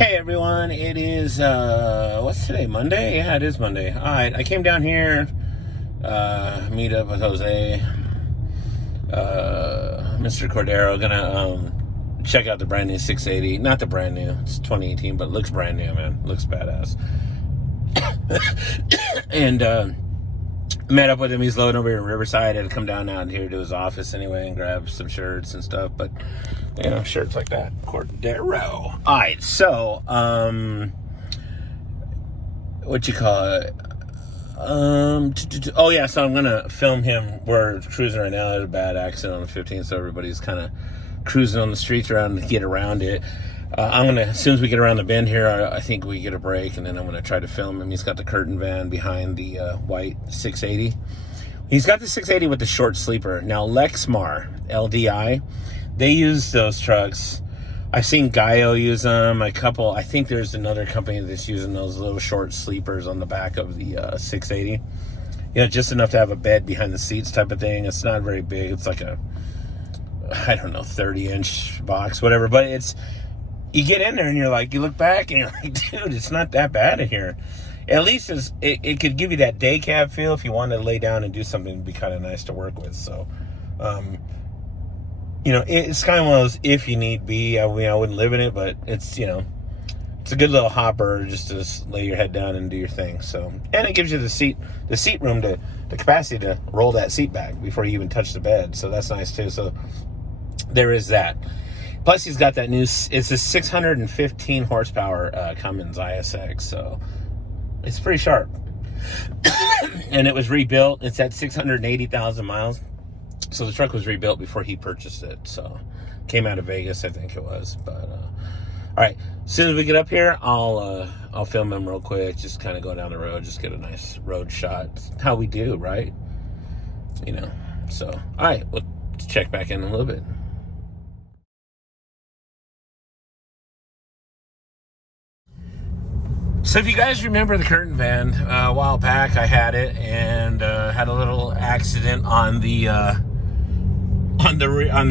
Hey everyone, it is, what's today, Monday? Yeah, it is Monday. Alright, I came down here, meet up with Jose, Mr. Cordero, gonna, check out the brand new 680. Not the brand new, it's 2018, but it looks brand new, man. Looks badass. And, met up with him. He's loading over here in Riverside. I had to come down out here to his office anyway and grab some shirts and stuff, but shirts like that. Cordero. Alright, so, what you call it? Oh yeah, so I'm gonna film him. We're cruising right now. There's a bad accident on the 15th, so everybody's kind of cruising on the streets around to get around it. I'm gonna, as soon as we get around the bend here, I think we get a break, and then I'm gonna try to film him. He's got the curtain van behind the white 680. He's got the 680 with the short sleeper. Now Lexmar, LDI, they use those trucks. I've seen Gaio use them. I think there's another company that's using those little short sleepers on the back of the 680. Just enough to have a bed behind the seats type of thing. It's not very big. It's like a, 30-inch box, whatever. But it's, you get in there and you're like, you look back and you're like, dude, it's not that bad in here. At least it could give you that day cab feel if you wanted to lay down and do something. It'd be kind of nice to work with. So, it's kind of one of those if you need be. I wouldn't live in it, but it's, it's a good little hopper just to lay your head down and do your thing. So, and it gives you the seat room the capacity to roll that seat back before you even touch the bed. So that's nice too. So there is that. Plus, he's got that new, it's a 615 horsepower Cummins ISX, so it's pretty sharp. And it was rebuilt. It's at 680,000 miles. So the truck was rebuilt before he purchased it. So came out of Vegas, I think it was. But all right, as soon as we get up here, I'll film him real quick. Just kind of go down the road, just get a nice road shot. How we do, right? So all right, we'll check back in a little bit. So if you guys remember the curtain van, a while back I had it and had a little accident on the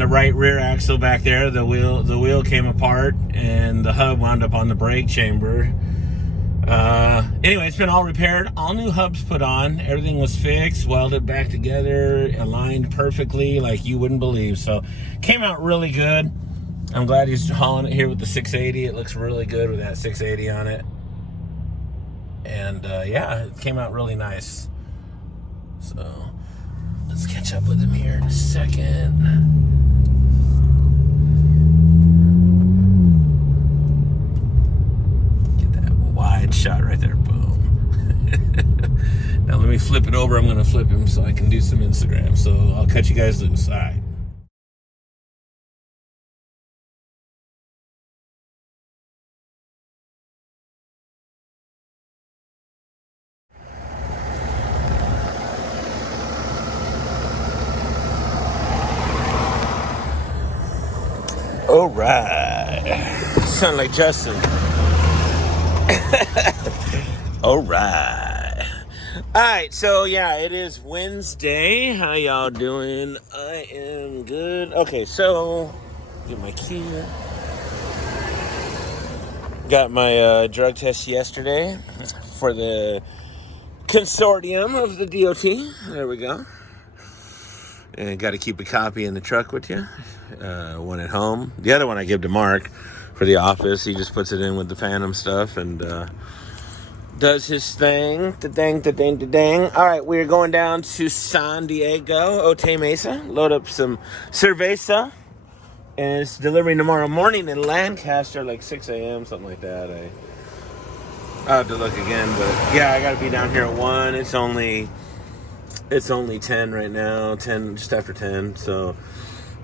right rear axle back there. The wheel came apart and the hub wound up on the brake chamber. Anyway, it's been all repaired. All new hubs put on. Everything was fixed, welded back together, aligned perfectly like you wouldn't believe. So came out really good. I'm glad he's hauling it here with the 680. It looks really good with that 680 on it. And yeah, it came out really nice. So let's catch up with him here in a second. Get that wide shot right there. Boom. Now let me flip it over. I'm going to flip him so I can do some Instagram. So I'll cut you guys loose. All right. All right. Sound like Justin. All right. All right. So yeah, it is Wednesday. How y'all doing? I am good. Okay. So get my key here. Got my drug test yesterday for the consortium of the DOT. There we go. And got to keep a copy in the truck with you. One at home. The other one I give to Mark for the office. He just puts it in with the Phantom stuff and does his thing. Da-dang. All right, we're going down to San Diego, Otay Mesa. Load up some cerveza. And it's delivering tomorrow morning in Lancaster, like 6 a.m., something like that. I'll have to look again, but yeah, I got to be down here at 1. It's only 10 right now, 10, just after 10, so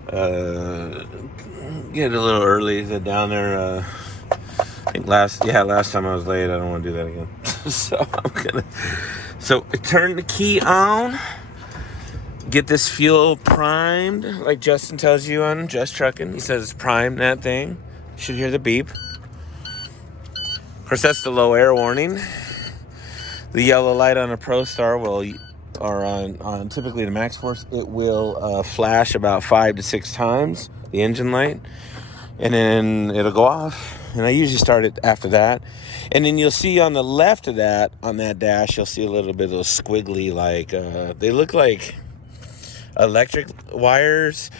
get a little early down there. I think last time I was late. I don't want to do that again. So turn the key on, get this fuel primed, like Justin tells you on Just Trucking. He says prime that thing. You should hear the beep. Of course, that's the low air warning. The yellow light on a Pro Star or on typically the Max Force, it will flash about 5 to 6 times, the engine light. and then it'll go off. And I usually start it after that. And then you'll see on the left of that, on that dash, you'll see a little bit of those squiggly, like, they look like electric wires,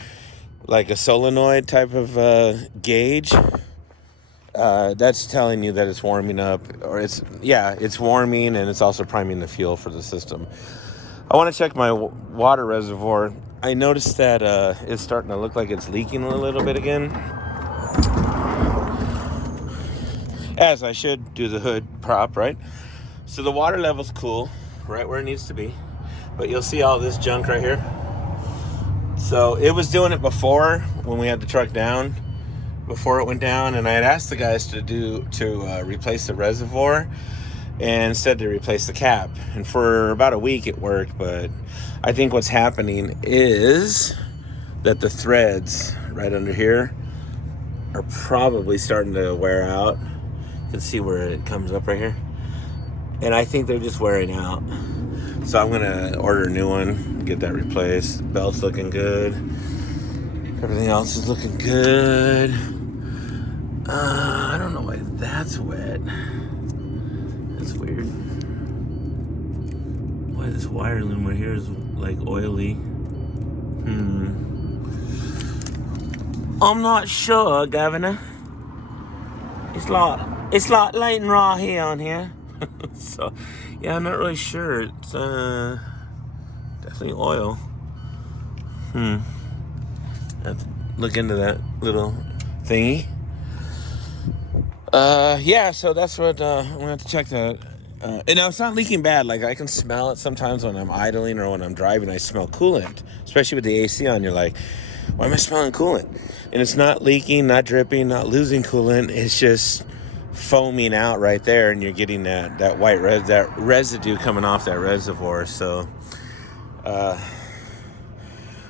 like a solenoid type of gauge. That's telling you that it's warming up, or it's warming, and it's also priming the fuel for the system. I want to check my water reservoir. I noticed that it's starting to look like it's leaking a little bit again. As I should do the hood prop, right? So the water level's cool, right where it needs to be. But you'll see all this junk right here. So it was doing it before when we had the truck down, before it went down, and I had asked the guys to replace the reservoir, and instead to replace the cap. And for about a week it worked, but I think what's happening is that the threads right under here are probably starting to wear out. You can see where it comes up right here. And I think they're just wearing out. So I'm gonna order a new one, get that replaced. The belt's looking good. Everything else is looking good. I don't know why that's wet. That's weird. Why this wire loom right here is like oily. I'm not sure, Governor. It's like light and raw here on here. So yeah, I'm not really sure. It's definitely oil. Have to look into that little thingy. Yeah, so that's what I'm gonna have to check that. And now it's not leaking bad. Like, I can smell it sometimes when I'm idling or when I'm driving. I smell coolant, especially with the AC on. You're like, why am I smelling coolant? And it's not leaking, not dripping, not losing coolant. It's just foaming out right there, and you're getting that white that residue coming off that reservoir. So, all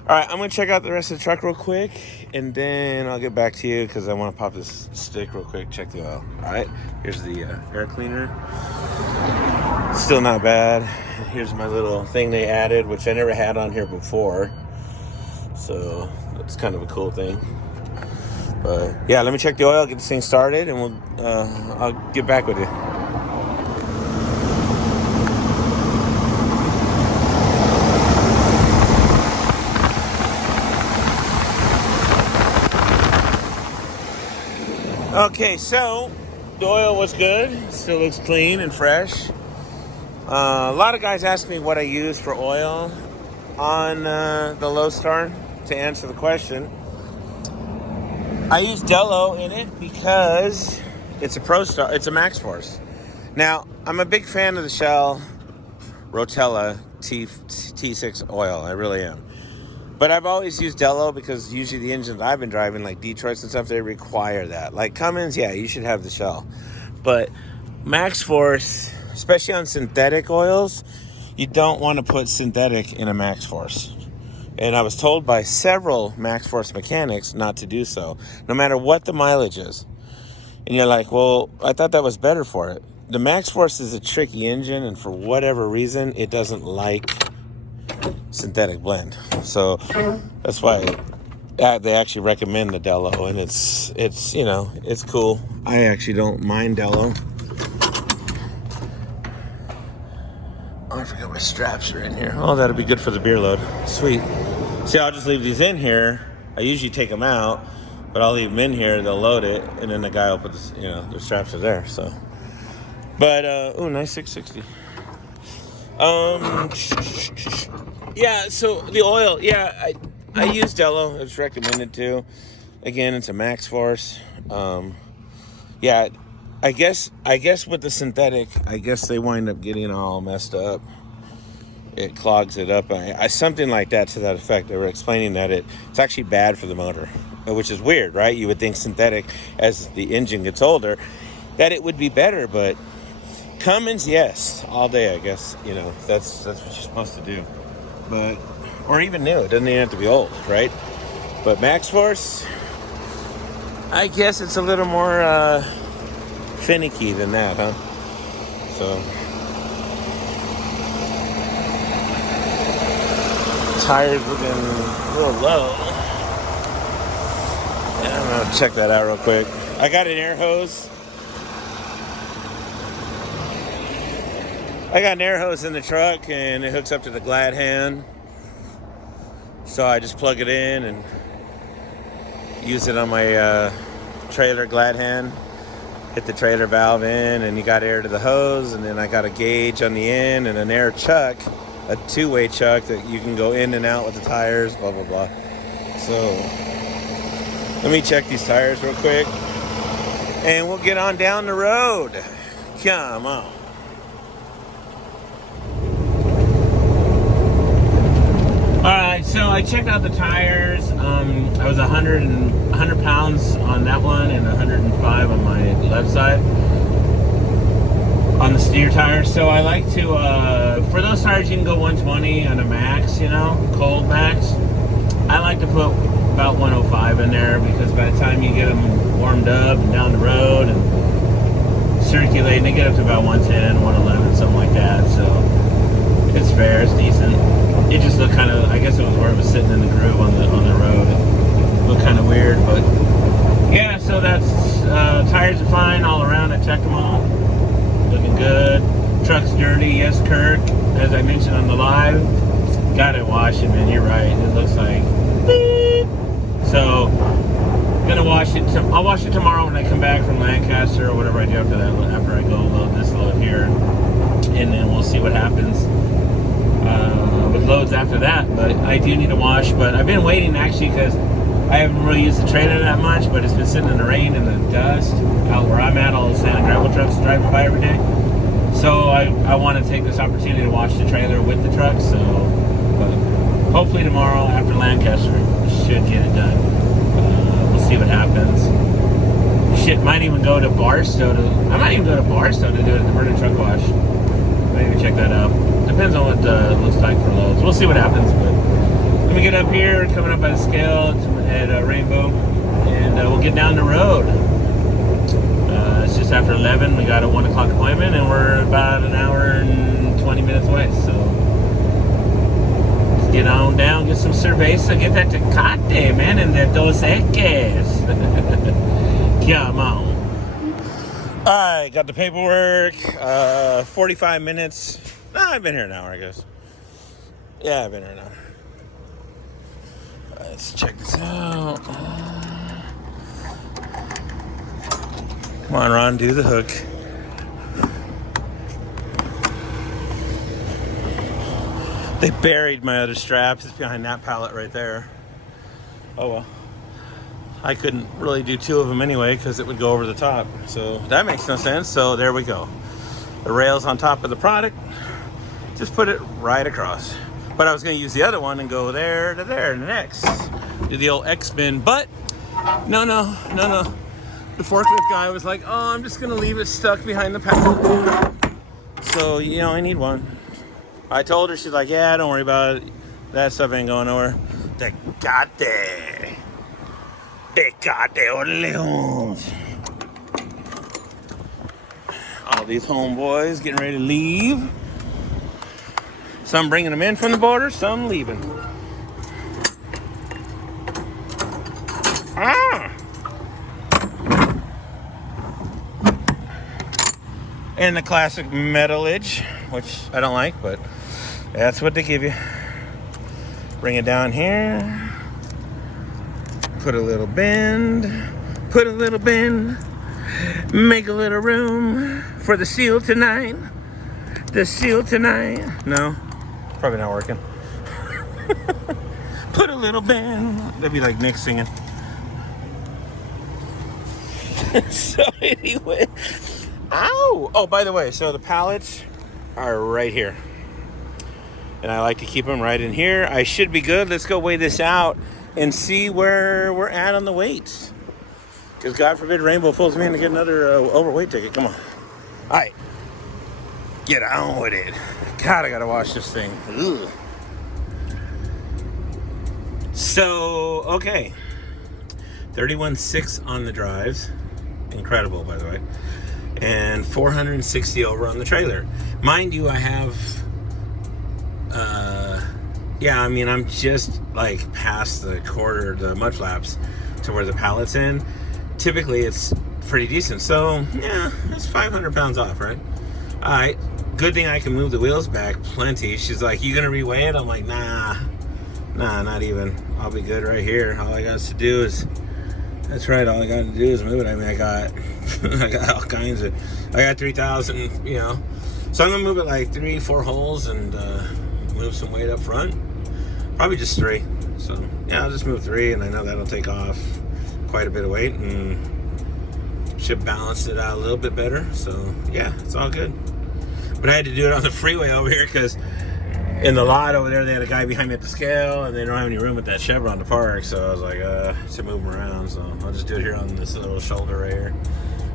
right, I'm gonna check out the rest of the truck real quick, and then I'll get back to you because I want to pop this stick real quick. Check the oil. All right, here's the air cleaner. Still not bad. Here's my little thing they added, which I never had on here before. So that's kind of a cool thing. But yeah, let me check the oil, get this thing started, and I'll get back with you. Okay, so the oil was good. Still looks clean and fresh. A lot of guys ask me what I use for oil on the Low Star. To answer the question, I use Dello in it because it's a Pro Star. It's a Max Force. Now, I'm a big fan of the Shell Rotella T6 oil. I really am. But I've always used Dello because usually the engines I've been driving, like Detroits and stuff, they require that. Like Cummins, yeah, you should have the Shell. But Max Force, especially on synthetic oils, you don't want to put synthetic in a Max Force. And I was told by several Max Force mechanics not to do so, no matter what the mileage is. And you're like, well, I thought that was better for it. The Max Force is a tricky engine, and for whatever reason, it doesn't like synthetic blend. So that's why they actually recommend the Dello, and it's it's cool. I actually don't mind Dello. Oh, I forgot my straps are in here. Oh, that'll be good for the beer load. Sweet. See, I'll just leave these in here. I usually take them out, but I'll leave them in here. They'll load it, and then the guy will put this, the straps are there. So, but nice 660. Yeah. So the oil, yeah, I use Dello. It's recommended too. Again, it's a Max Force. Yeah. I guess with the synthetic, I guess they wind up getting all messed up. It clogs it up. Something like that, to that effect. They were explaining that it's actually bad for the motor, which is weird, right? You would think synthetic, as the engine gets older, that it would be better, but Cummins, yes, all day, I guess. That's what you're supposed to do. But, or even new. It doesn't even have to be old, right? But Max Force, I guess it's a little more finicky than that, huh? So tires looking a little low. Yeah, I'm not Check that out real quick. I got an air hose. I got an air hose in the truck, and it hooks up to the glad hand. So I just plug it in and use it on my trailer glad hand. Hit the trailer valve in, and you got air to the hose, and then I got a gauge on the end and an air chuck, a two-way chuck that you can go in and out with the tires, blah, blah, blah. So let me check these tires real quick, and we'll get on down the road. Come on. Alright, so I checked out the tires. I was 100 pounds on that one and 105 on my left side on the steer tires. So I like to, for those tires you can go 120 on a max, you know, cold max. I like to put about 105 in there because by the time you get them warmed up and down the road and circulating, they get up to about 110, 111, something like that. So it's fair, it's decent. It just looked kind of, I guess it was where it was sitting in the groove on the road. It looked kind of weird, but yeah, so that's, tires are fine all around. I checked them all. Looking good. Truck's dirty. Yes, Kirk, as I mentioned on the live, gotta wash it, man. You're right. It looks like beep. So, gonna wash it. I'll wash it tomorrow when I come back from Lancaster or whatever I do after that, after I go load this load here. And then we'll see what happens with loads after that. But I do need to wash. But I've been waiting actually because I haven't really used the trailer that much, but it's been sitting in the rain and the dust out where I'm at. All the sand and gravel trucks driving by every day. So I want to take this opportunity to wash the trailer with the truck. So hopefully tomorrow after Lancaster should get it done. We'll see what happens. Shit, might even go to Barstow I might even go to Barstow to do it at the Vernon Truck Wash. Might even check that out. Depends on what it looks like for loads. We'll see what happens. But let me get up here, coming up by the scale at Rainbow, and we'll get down the road. It's just after 11. We got a 1 o'clock appointment, and we're about an hour and 20 minutes away. So let's get on down, get some cerveza, get that Tecate, man, and the Dos Equis. Come on. All right, got the paperwork. 45 minutes. I've been here an hour, I guess. Yeah, I've been here an hour. Let's check this out. Come on, Ron, do the hook. They buried my other straps. It's behind that pallet right there. Oh well. I couldn't really do two of them anyway because it would go over the top. So that makes no sense. So there we go. The rail's on top of the product. Just put it right across. But I was going to use the other one and go there to there and next. Do the old X-bin. But no. The forklift guy was like, oh, I'm just going to leave it stuck behind the pallet. So, you know, I need one. I told her, she's like, yeah, don't worry about it. That stuff ain't going nowhere. Tecate Orleans. All these homeboys getting ready to leave. Some bringing them in from the border, some leaving. And the classic metalage, which I don't like, but that's what they give you. Bring it down here. Put a little bend. Make a little room for the seal tonight. No, probably not working. Put a little bend. That'd be like Nick singing. So anyway. Ow! Oh, by the way, so the pallets are right here. And I like to keep them right in here. I should be good. Let's go weigh this out and see where we're at on the weights. Because God forbid Rainbow pulls me in to get another overweight ticket. Come on. All right. Get on with it. God, I gotta wash this thing. Ugh. So, okay. 31.6 on the drives. Incredible, by the way. And 460 over on the trailer. Mind you, I have, I'm just like past the quarter, the mud flaps to where the pallet's in. typically it's pretty decent. So yeah, it's 500 pounds off, right? All right. Good thing I can move the wheels back plenty. She's like, you gonna reweigh it? I'm like, nah, not even. I'll be good right here. All I got to do is, that's right, all I got to do is move it. I mean, I got all kinds of, I got 3,000, you know. So I'm gonna move it like 3-4 holes and move some weight up front. Probably just 3. So yeah, I'll just move 3, and I know that'll take off quite a bit of weight and should balance it out a little bit better. So yeah, it's all good. But I had to do it on the freeway over here because in the lot over there, they had a guy behind me at the scale, and they don't have any room with that Chevron to park. So I was like, to move them around. So I'll just do it here on this little shoulder right here.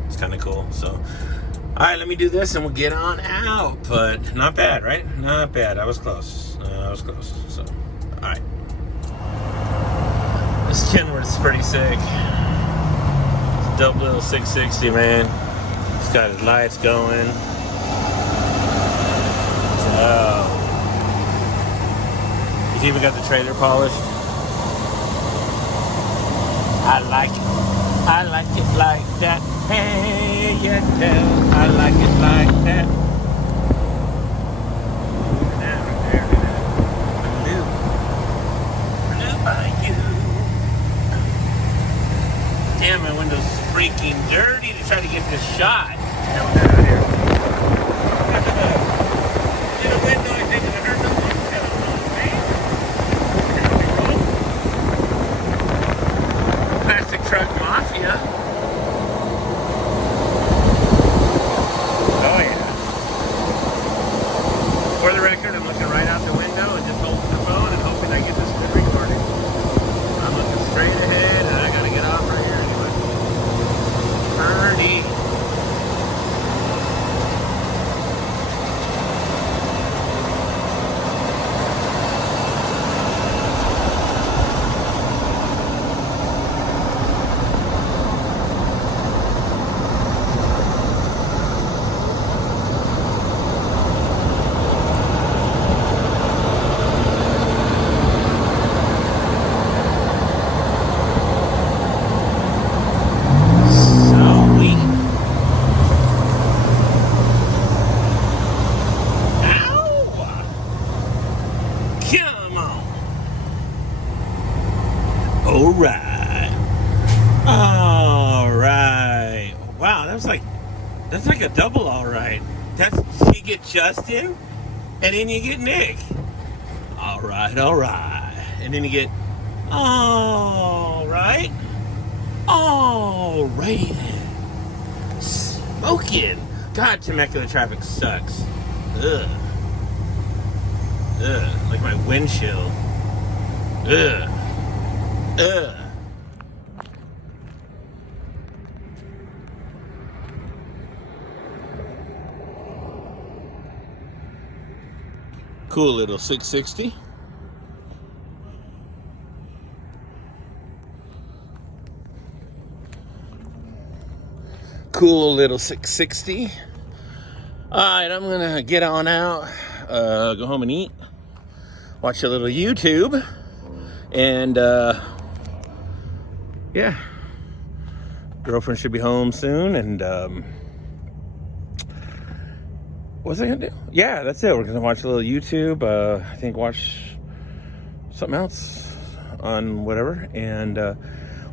It's kind of cool. So, all right, let me do this, and we'll get on out. But not bad, right? Not bad. I was close. So, all right. This Kenworth's pretty sick. It's a double little 660, man. It's got his lights going. He's even got the trailer polished. I like it like that. Hey, yeah, tell. I like it like that. Blue by you. Damn, my window's freaking dirty to try to get this shot. Down here. In a window, I think I heard something. Plastic Truck Mafia. Oh yeah. For the record, I'm looking right out the window and just holding the phone and hoping I get this good recording. I'm looking straight ahead and I gotta get off right here anyway. Pretty. Alright. Wow, that's like a double alright. You get Justin, and then you get Nick. Alright. And then you get alright. Alrighty then. Smoking. God, Temecula traffic sucks. Ugh. Like my windshield. Ugh. Cool little 660. Cool little 660. All right, I'm gonna get on out, go home and eat, watch a little YouTube, and yeah, girlfriend should be home soon. And what was I gonna do? Yeah, that's it. We're gonna watch a little YouTube. I think watch something else on whatever, and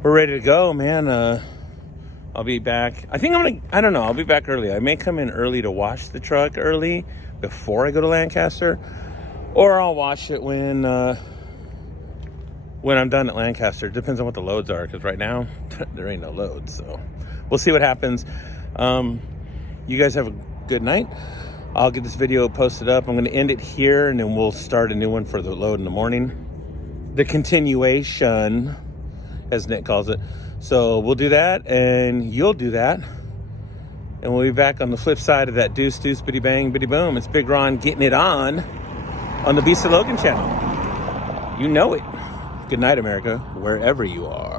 we're ready to go, man. I'll be back. I think I don't know. I'll be back early. I may come in early to wash the truck early before I go to Lancaster, or I'll wash it when I'm done at Lancaster. It depends on what the loads are, because right now there ain't no loads. So we'll see what happens. You guys have a good night. I'll get this video posted up. I'm going to end it here, and then we'll start a new one for the load in the morning. The continuation, as Nick calls it. So we'll do that, and you'll do that. And we'll be back on the flip side of that deuce, bitty bang, bitty boom. It's Big Ron getting it on the Beast of Logan channel. You know it. Good night, America, wherever you are.